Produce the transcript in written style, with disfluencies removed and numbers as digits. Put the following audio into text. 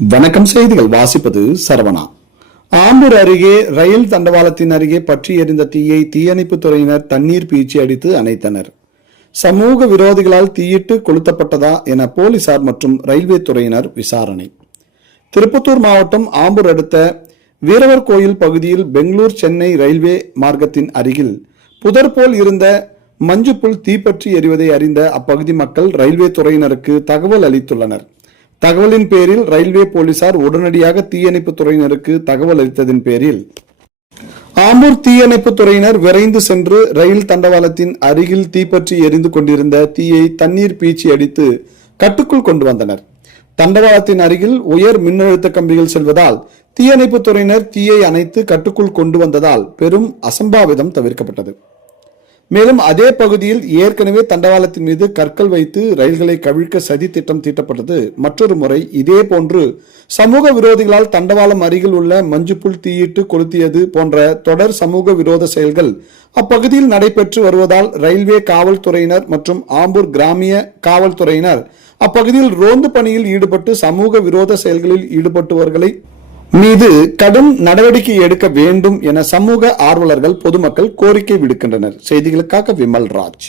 வணக்கம். செய்திகள் வாசிப்பது சரவணா. ஆம்பூர் அருகே ரயில் தண்டவாளத்தின் அருகே பற்றி எரிந்த தீயை தீயணைப்பு துறையினர் தண்ணீர் பீச்சி அடித்து அணைத்தனர். சமூக விரோதிகளால் தீயிட்டு கொளுத்தப்பட்டதா என போலீசார் மற்றும் ரயில்வே துறையினர் விசாரணை. திருப்பத்தூர் மாவட்டம் ஆம்பூர் அடுத்த வீரவர் கோயில் பகுதியில் பெங்களூர் சென்னை ரயில்வே மார்க்கத்தின் அருகில் புதர் போல் இருந்த மஞ்சுப்புல் தீப்பற்றி எரிவதை அறிந்த அப்பகுதி மக்கள் ரயில்வே துறையினருக்கு தகவல் அளித்துள்ளனர். தகவலின் பேரில் ரயில்வே போலீசார் உடனடியாக தீயணைப்பு துறையினருக்கு தகவல் அளித்ததின் பேரில் ஆம்பூர் தீயணைப்பு துறையினர் விரைந்து சென்று ரயில் தண்டவாளத்தின் அருகில் தீப்பற்றி எரிந்து கொண்டிருந்த தீயை தண்ணீர் பீச்சி அடித்து கட்டுக்குள் கொண்டு வந்தனர். தண்டவாளத்தின் அருகில் உயர் மின்னழுத்த கம்பிகள் செல்வதால் தீயணைப்பு துறையினர் தீயை அணைத்து கட்டுக்குள் கொண்டு வந்ததால் பெரும் அசம்பாவிதம் தவிர்க்கப்பட்டது. மேலும் அதே பகுதியில் ஏற்கனவே தண்டவாளத்தின் மீது கற்கள் வைத்து ரயில்களை கவிழ்க்க சதி திட்டம் தீட்டப்பட்டது. மற்றொரு முறை இதே போன்று சமூக விரோதிகளால் தண்டவாளம் அருகில் உள்ள மஞ்சுப்புல் தீயிட்டு கொளுத்தியது போன்ற தொடர் சமூக விரோத செயல்கள் அப்பகுதியில் நடைபெற்று வருவதால் ரயில்வே காவல்துறையினர் மற்றும் ஆம்பூர் கிராமிய காவல்துறையினர் அப்பகுதியில் ரோந்து பணியில் ஈடுபட்டு சமூக விரோத செயல்களில் ஈடுபட்டவர்களை மீது கடும் நடவடிக்கை எடுக்க வேண்டும் என சமூக ஆர்வலர்கள் பொதுமக்கள் கோரிக்கை விடுக்கின்றனர். செய்திகளுக்காக விமல் ராஜ்.